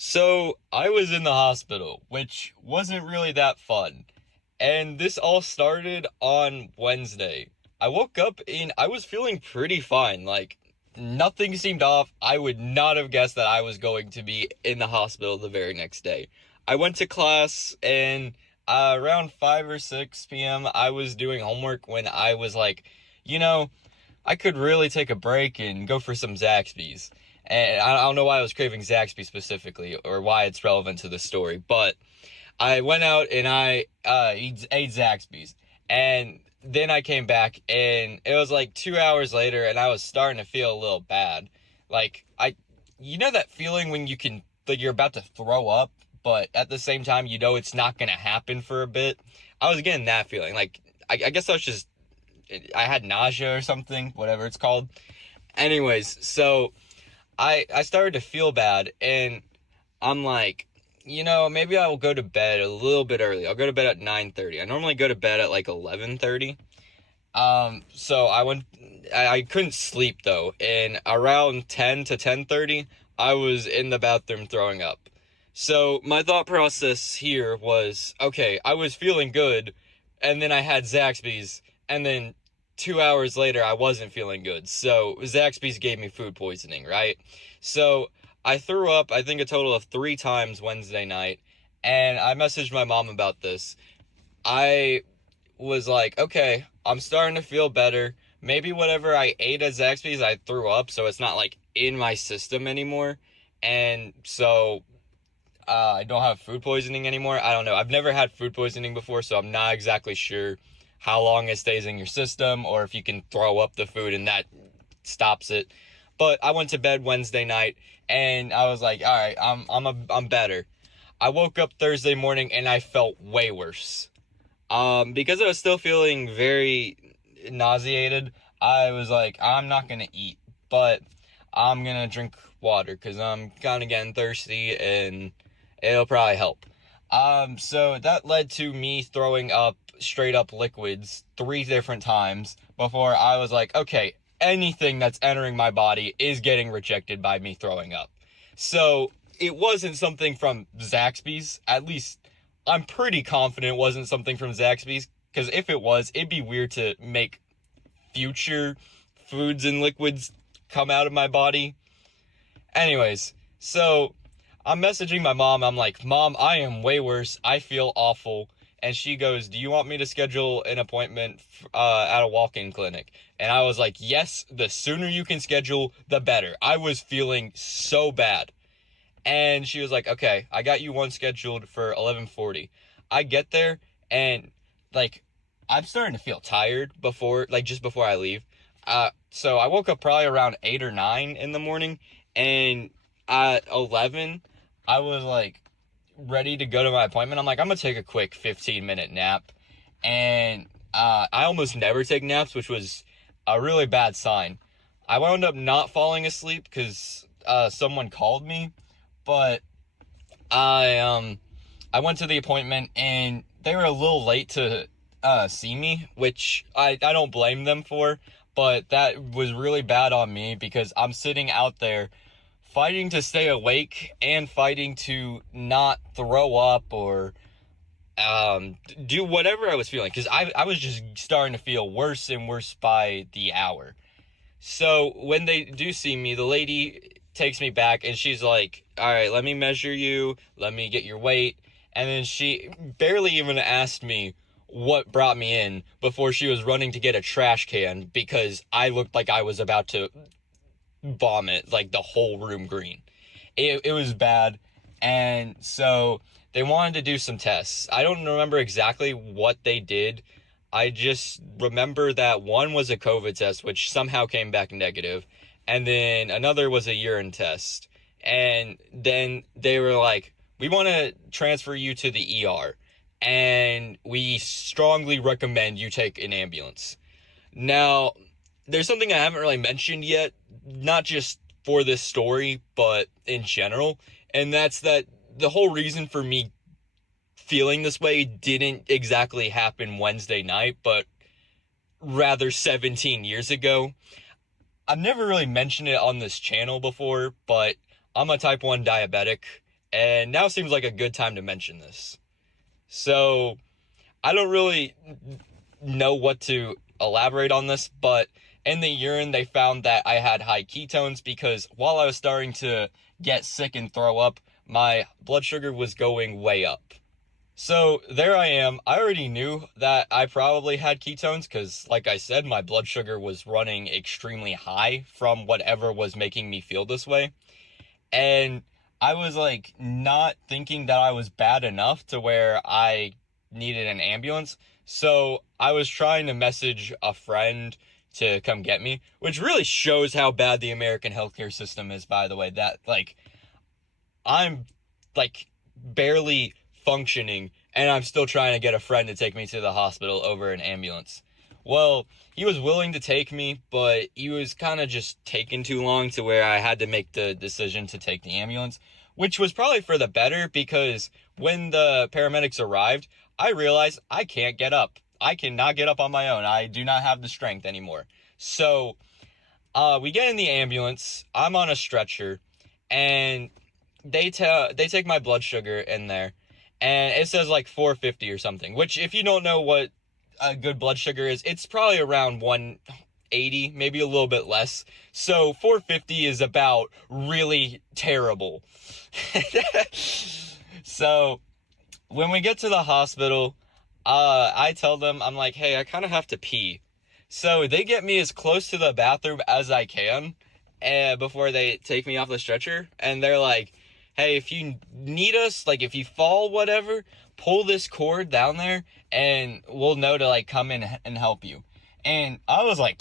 So I was in the hospital, which wasn't really that fun. And this all started on Wednesday. I woke up and I was feeling pretty fine. Like, nothing seemed off. I would not have guessed that I was going to be in the hospital the very next day. I went to class and around 5 or 6 p.m., I was doing homework when I was like, you know, I could really take a break and go for some Zaxby's. And I don't know why I was craving Zaxby specifically or why it's relevant to the story, but I went out and I ate Zaxby's. And then I came back and it was like 2 hours later and I was starting to feel a little bad. Like, you know that feeling when like you're about to throw up, but at the same time, you know it's not going to happen for a bit? I was getting that feeling. Like, I guess I had nausea or something, whatever it's called. Anyways, so I started to feel bad and I'm like, maybe I will go to bed a little bit early. I'll go to bed at 9:30. I normally go to bed at like 11:30. So I couldn't sleep though. And around 10 to 10:30, I was in the bathroom throwing up. So my thought process here was, okay, I was feeling good and then I had Zaxby's and then 2 hours later I wasn't feeling good. So Zaxby's gave me food poisoning, right? So I threw up, I think a total of 3 times Wednesday night, and I messaged my mom about this. I was like, okay, I'm starting to feel better. Maybe whatever I ate at Zaxby's, I threw up, so it's not like in my system anymore. And so I don't have food poisoning anymore. I don't know. I've never had food poisoning before, so I'm not exactly sure how long it stays in your system or if you can throw up the food and that stops it. But I went to bed Wednesday night and I was like, all right, I'm better. I woke up Thursday morning and I felt way worse. Because I was still feeling very nauseated, I was like, I'm not gonna eat, but I'm gonna drink water because I'm kind of getting thirsty and it'll probably help. So that led to me throwing up straight up liquids 3 different times before I was like, okay, anything that's entering my body is getting rejected by me throwing up. So it wasn't something from Zaxby's. At least I'm pretty confident it wasn't something from Zaxby's, because if it was, it'd be weird to make future foods and liquids come out of my body. Anyways, so I'm messaging my mom. I'm like, Mom, I am way worse. I feel awful. And she goes, do you want me to schedule an appointment at a walk-in clinic? And I was like, yes, the sooner you can schedule, the better. I was feeling so bad. And she was like, okay, I got you one scheduled for 11:40. I get there and like I'm starting to feel tired just before I leave. So I woke up probably around 8 or 9 in the morning, and at 11 I was like ready to go to my appointment. I'm like, I'm gonna take a quick 15-minute nap. And I almost never take naps, which was a really bad sign. I wound up not falling asleep because someone called me, but I went to the appointment and they were a little late to see me, which I don't blame them for, but that was really bad on me because I'm sitting out there fighting to stay awake and fighting to not throw up or do whatever I was feeling, because I was just starting to feel worse and worse by the hour. So when they do see me, the lady takes me back and she's like, all right, let me measure you. Let me get your weight. And then she barely even asked me what brought me in before she was running to get a trash can because I looked like I was about to vomit, like the whole room green. It was bad. And so they wanted to do some tests. I don't remember exactly what they did. I just remember that one was a COVID test, which somehow came back negative, and then another was a urine test. And then they were like, we want to transfer you to the ER, and we strongly recommend you take an ambulance. Now, there's something I haven't really mentioned yet, not just for this story, but in general, and that's that the whole reason for me feeling this way didn't exactly happen Wednesday night, but rather 17 years ago. I've never really mentioned it on this channel before, but I'm a type 1 diabetic, and now seems like a good time to mention this. So, I don't really know what to elaborate on this, but in the urine, they found that I had high ketones because while I was starting to get sick and throw up, my blood sugar was going way up. So there I am. I already knew that I probably had ketones because, like I said, my blood sugar was running extremely high from whatever was making me feel this way. And I was like not thinking that I was bad enough to where I needed an ambulance. So I was trying to message a friend to come get me, which really shows how bad the American healthcare system is, by the way. That, like, I'm like barely functioning and I'm still trying to get a friend to take me to the hospital over an ambulance. Well, he was willing to take me, but he was kind of just taking too long to where I had to make the decision to take the ambulance, which was probably for the better because when the paramedics arrived, I realized I can't get up. I cannot get up on my own. I do not have the strength anymore. So, we get in the ambulance. I'm on a stretcher, and they take my blood sugar in there, and it says like 450 or something, which if you don't know what a good blood sugar is, it's probably around 180, maybe a little bit less. So 450 is about really terrible. So when we get to the hospital, I tell them, I'm like, hey, I kind of have to pee. So they get me as close to the bathroom as I can before they take me off the stretcher. And they're like, hey, if you need us, like if you fall, whatever, pull this cord down there and we'll know to like come in and help you. And I was like,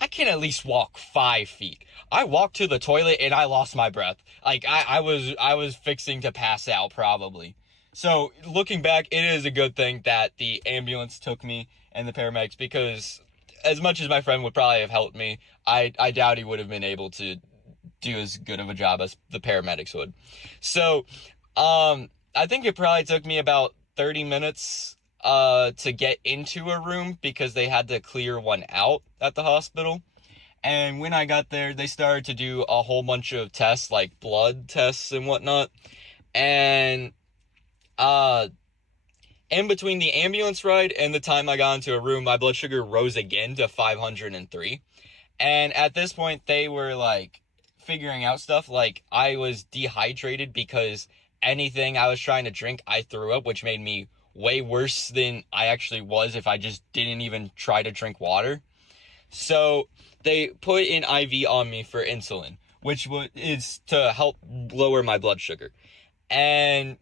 I can at least walk 5 feet. I walked to the toilet and I lost my breath. Like I was fixing to pass out probably. So looking back, it is a good thing that the ambulance took me and the paramedics, because as much as my friend would probably have helped me, I doubt he would have been able to do as good of a job as the paramedics would. So, I think it probably took me about 30 minutes to get into a room because they had to clear one out at the hospital. And when I got there, they started to do a whole bunch of tests, like blood tests and whatnot. And in between the ambulance ride and the time I got into a room, my blood sugar rose again to 503. And at this point, they were like figuring out stuff. Like I was dehydrated because anything I was trying to drink, I threw up, which made me way worse than I actually was if I just didn't even try to drink water. So they put an IV on me for insulin, which is to help lower my blood sugar. And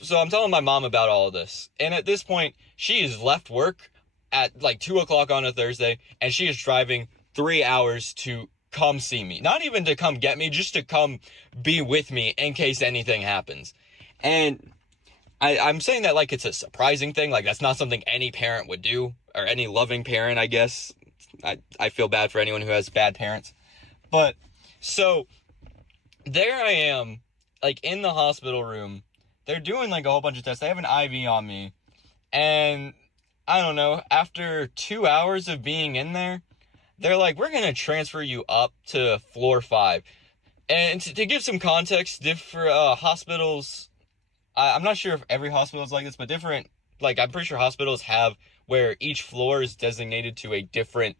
so I'm telling my mom about all of this. And at this point, she has left work at like 2 o'clock on a Thursday, and she is driving 3 hours to come see me. Not even to come get me, just to come be with me in case anything happens. And I'm saying that like it's a surprising thing. Like that's not something any parent would do, or any loving parent, I guess. I feel bad for anyone who has bad parents. But so there I am, like in the hospital room. They're doing like a whole bunch of tests. They have an IV on me. And I don't know, after 2 hours of being in there, they're like, we're going to transfer you up to floor 5. And to give some context, different hospitals, I'm not sure if every hospital is like this, but different, like I'm pretty sure hospitals have where each floor is designated to a different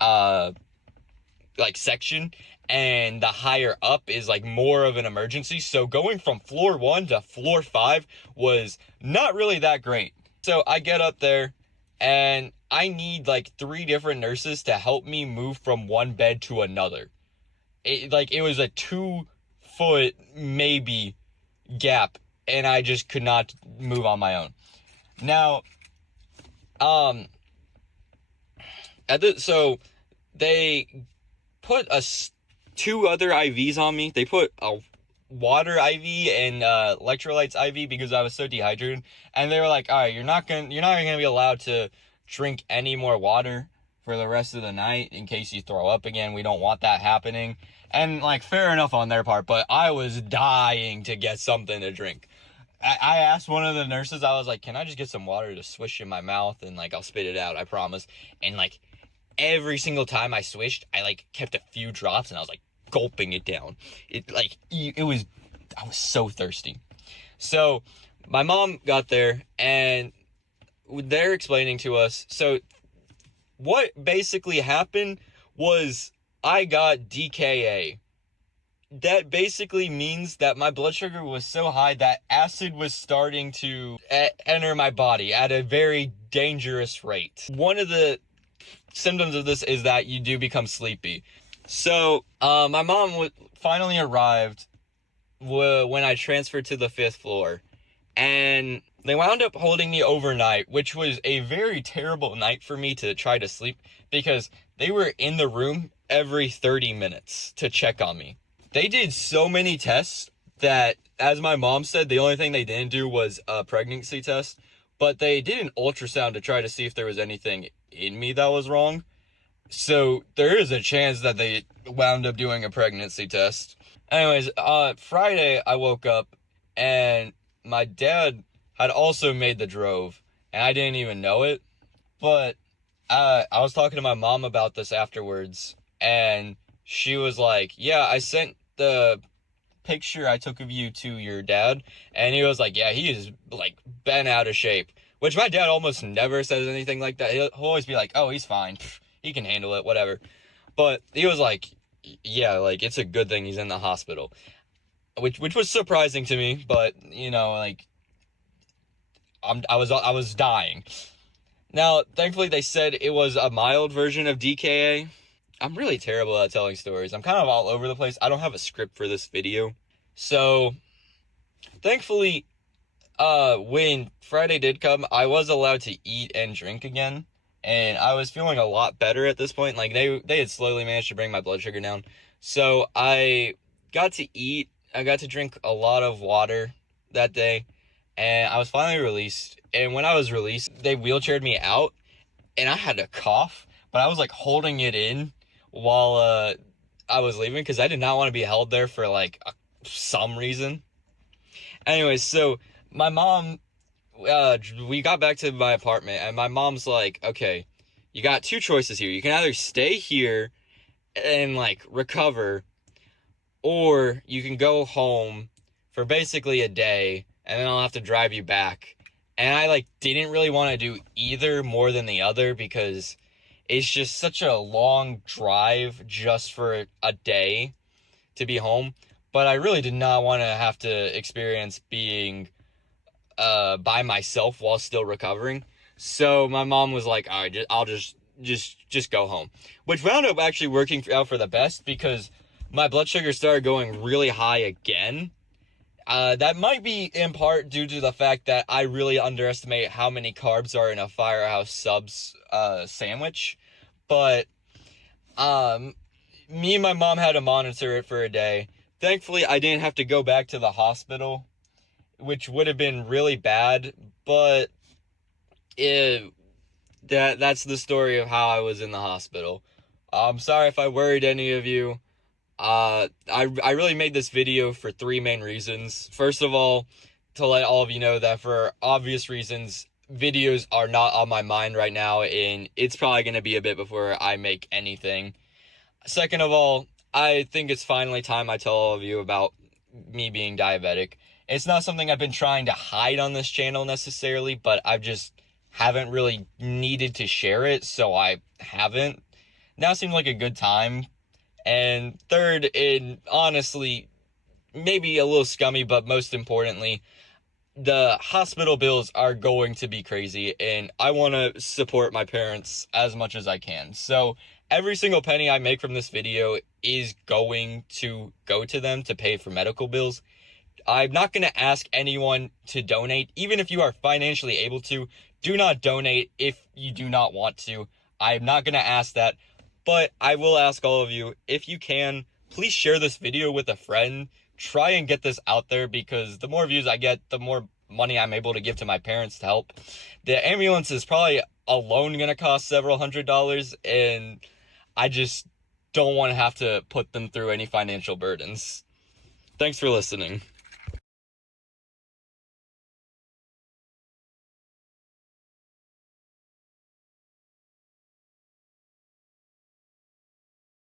like section, and the higher up is like more of an emergency. So going from floor 1 to floor 5 was not really that great. So I get up there and I need like 3 different nurses to help me move from one bed to another. It was a 2-foot maybe gap, and I just could not move on my own. Now, so they put 2 other IVs on me. They put a water IV and electrolytes IV because I was so dehydrated, and they were like, all right, you're not gonna be allowed to drink any more water for the rest of the night in case you throw up again. We don't want that happening. And like, fair enough on their part, but I was dying to get something to drink. I asked one of the nurses, I was like, can I just get some water to swish in my mouth, and like I'll spit it out, I promise. And like every single time I swished, I like kept a few drops, and I was like, gulping it down. I was so thirsty. So my mom got there and they're explaining to us. So what basically happened was I got DKA. That basically means that my blood sugar was so high that acid was starting to enter my body at a very dangerous rate. One of the symptoms of this is that you do become sleepy. So my mom finally arrived when I transferred to the 5th floor, and they wound up holding me overnight, which was a very terrible night for me to try to sleep because they were in the room every 30 minutes to check on me. They did so many tests that, as my mom said, the only thing they didn't do was a pregnancy test, but they did an ultrasound to try to see if there was anything in me that was wrong. So there is a chance that they wound up doing a pregnancy test. Anyways, Friday I woke up and my dad had also made the drove, and I didn't even know it. But I was talking to my mom about this afterwards, and she was like, yeah, I sent the picture I took of you to your dad, and he was like, yeah, he is like bent out of shape. Which my dad almost never says anything like that. He'll always be like, oh, he's fine. He can handle it, whatever. But he was like, yeah, like, it's a good thing he's in the hospital. Which was surprising to me, but, you know, like, I was dying. Now, thankfully, they said it was a mild version of DKA. I'm really terrible at telling stories. I'm kind of all over the place. I don't have a script for this video. So, thankfully, when Friday did come, I was allowed to eat and drink again. And I was feeling a lot better at this point. Like, they had slowly managed to bring my blood sugar down. So, I got to eat. I got to drink a lot of water that day. And I was finally released. And when I was released, they wheelchaired me out. And I had to cough. But I was, like, holding it in while I was leaving. Because I did not want to be held there for, like, some reason. Anyways, so my mom... we got back to my apartment, and my mom's like, okay, you got two choices here. You can either stay here and, like, recover, or you can go home for basically a day, and then I'll have to drive you back. And I, like, didn't really want to do either more than the other, because it's just such a long drive just for a day to be home. But I really did not want to have to experience being by myself while still recovering. So my mom was like, all right, I'll just go home, which wound up actually working out for the best, because my blood sugar started going really high again. That might be in part due to the fact that I really underestimate how many carbs are in a Firehouse Subs sandwich. But me and my mom had to monitor it for a day. Thankfully, I didn't have to go back to the hospital, which would have been really bad, but that's the story of how I was in the hospital. I'm sorry if I worried any of you. I really made this video for three main reasons. First of all, to let all of you know that for obvious reasons, videos are not on my mind right now, and it's probably going to be a bit before I make anything. Second of all, I think it's finally time I tell all of you about me being diabetic. It's not something I've been trying to hide on this channel necessarily, but I just haven't really needed to share it, so I haven't. Now seems like a good time. And third, and honestly, maybe a little scummy, but most importantly, the hospital bills are going to be crazy, and I want to support my parents as much as I can. So every single penny I make from this video is going to go to them to pay for medical bills. I'm not going to ask anyone to donate. Even if you are financially able to, do not donate if you do not want to. I'm not going to ask that. But I will ask all of you, if you can, please share this video with a friend. Try and get this out there, because the more views I get, the more money I'm able to give to my parents to help. The ambulance is probably alone going to cost several $100s, and I just don't want to have to put them through any financial burdens. Thanks for listening.